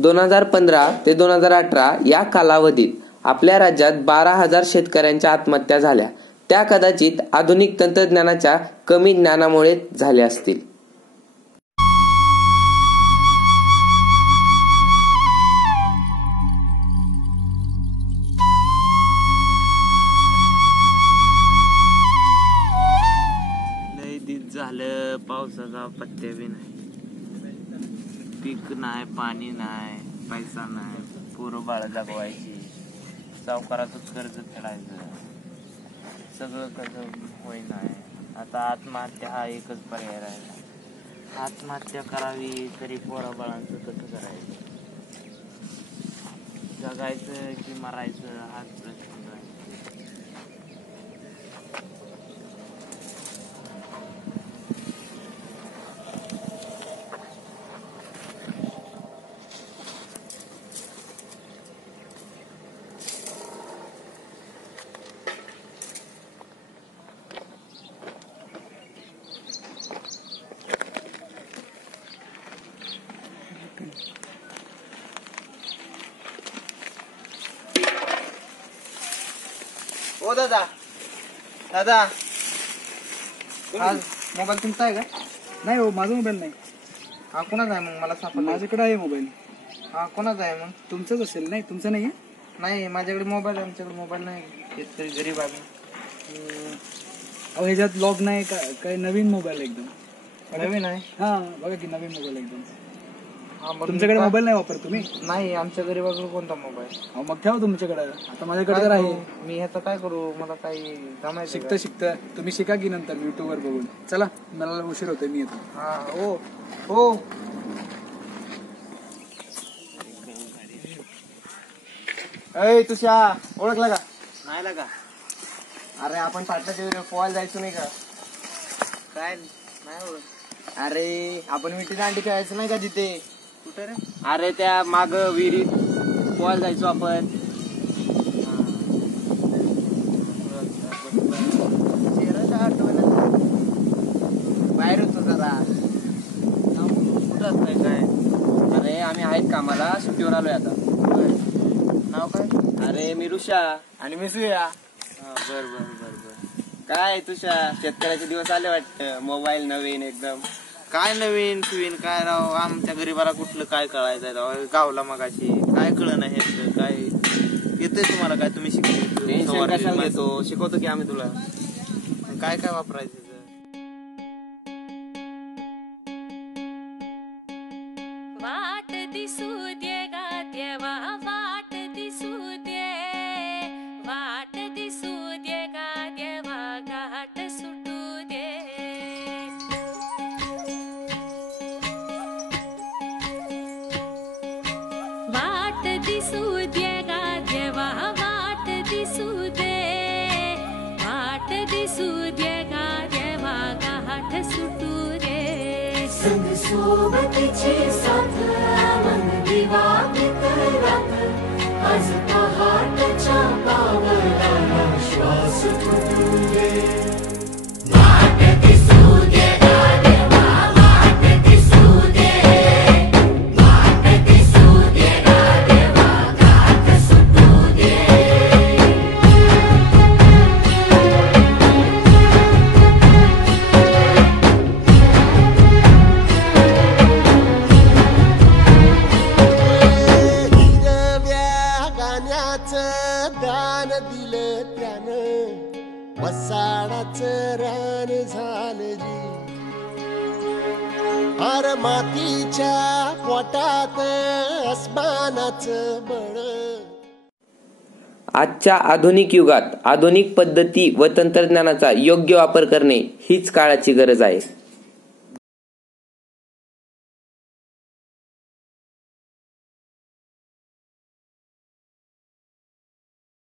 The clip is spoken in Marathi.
2015 ते 2018 या कालावधीत आपल्या राज्यात 12,000 शेतकऱ्यांच्या आत्महत्या झाल्या. त्या कदाचित आधुनिक तंत्रज्ञानाच्या कमी ज्ञानामुळे झाल्या असतील. लय दिवस झालं पावसाचा पत्त्या बी नाही, पीक नाही, पाणी नाही, पैसा नाही, पोरं बाळ जगवायची, सावकारातच कर्ज फेडायचं, सगळं कर्ज होय नाही. आता आत्महत्या हा एकच पर्याय राहिला. आत्महत्या करावी तरी पोरा बाळांचं कसं करायचं, जगायचं की मरायचं हाच प्रश्न आहे. ओ दादा, दादा हा मोबाईल तुमचा आहे का? नाही हो, माझा मोबाईल नाही. हा कोणाचा आहे मग? मला सापडला. माझ्याकडे आहे मोबाईल. हा कोणाचा आहे मग? तुमचाच असेल. नाही तुमचा नाही आहे. नाही माझ्याकडे मोबाईल आहे, आमच्याकडे मोबाईल नाही. शेतकरी गरीब आहे. अहो ह्याच्यात लॉग नाही का? काय नवीन मोबाईल एकदम नवीन आहे. हा बघा की नवीन मोबाईल एकदम. हा मग तुमच्याकडे मोबाईल नाही वापरत तुम्ही? नाही, आमच्या गरीबाकडे कोणता मोबाईल? अहो मग ठेवा तुमच्याकडे. आता माझ्याकडे तर आहे. मी ह्याचं काय करू? मला काही जमायचं शिकता शिकता तुम्ही शिका की नंतर युट्यूब वर बघून. चला मला उशीर होतोय, मी येतो. हा हो हो. अय तुषा, ओळखला का? नाही लागा. अरे आपण पाटलाच्या पोहायला जायचो नाही का? काय नाही ओळख. अरे आपण विटी दांडी खेळायचो नाही का तिथे? कुठे रे? अरे त्या माग विहिरीत पोहायला जायचो आपण. चेहरा आठवण बाहेर होतो जरा. कुठं काय? अरे आम्ही आहेत कामाला, सुट्टीवर आलोय आता. नाव काय? अरे मी ऋषा आणि मी सुया. बर बर बर बर. काय तुषा, शेतकऱ्याचे दिवस आले वाटतं. मोबाईल नवीन एकदम. काय नवीन सुवीन काय राव, आमच्या गरीबाला कुठलं काय कळायचंय राव. गावला मगाशी काय कळ नाही हे काय येतंय तुम्हाला? काय तुम्ही शिकतो, शिकवतो की आम्ही तुला. काय काय वापरायचं? वाट दिसू दे गा देवा, वाट दिसू दे, वाट दिसू दे गा देवा, घाट सुटू दे. वाट दिसू दे गा देवा, वाट दिसू दे, वाट दिसू दे गा देवा, घाट सुटू दे. संग सोबतीची साथ, मन दिवा रात, आज पहाटच्या पावलाला श्वास फुटू दे. वाट दिसू दे गा देवा, वाट दिसू दे, वाट दिसू दे गा देवा, घाट सुटू दे. दान दिलं त्यानं, वसाडाचं रान झालं जी. अर मातीच्या पोटात अस्मानाचं बळ. आजच्या आधुनिक युगात आधुनिक पद्धती व तंत्रज्ञानाचा योग्य वापर करणे हीच काळाची गरज आहे.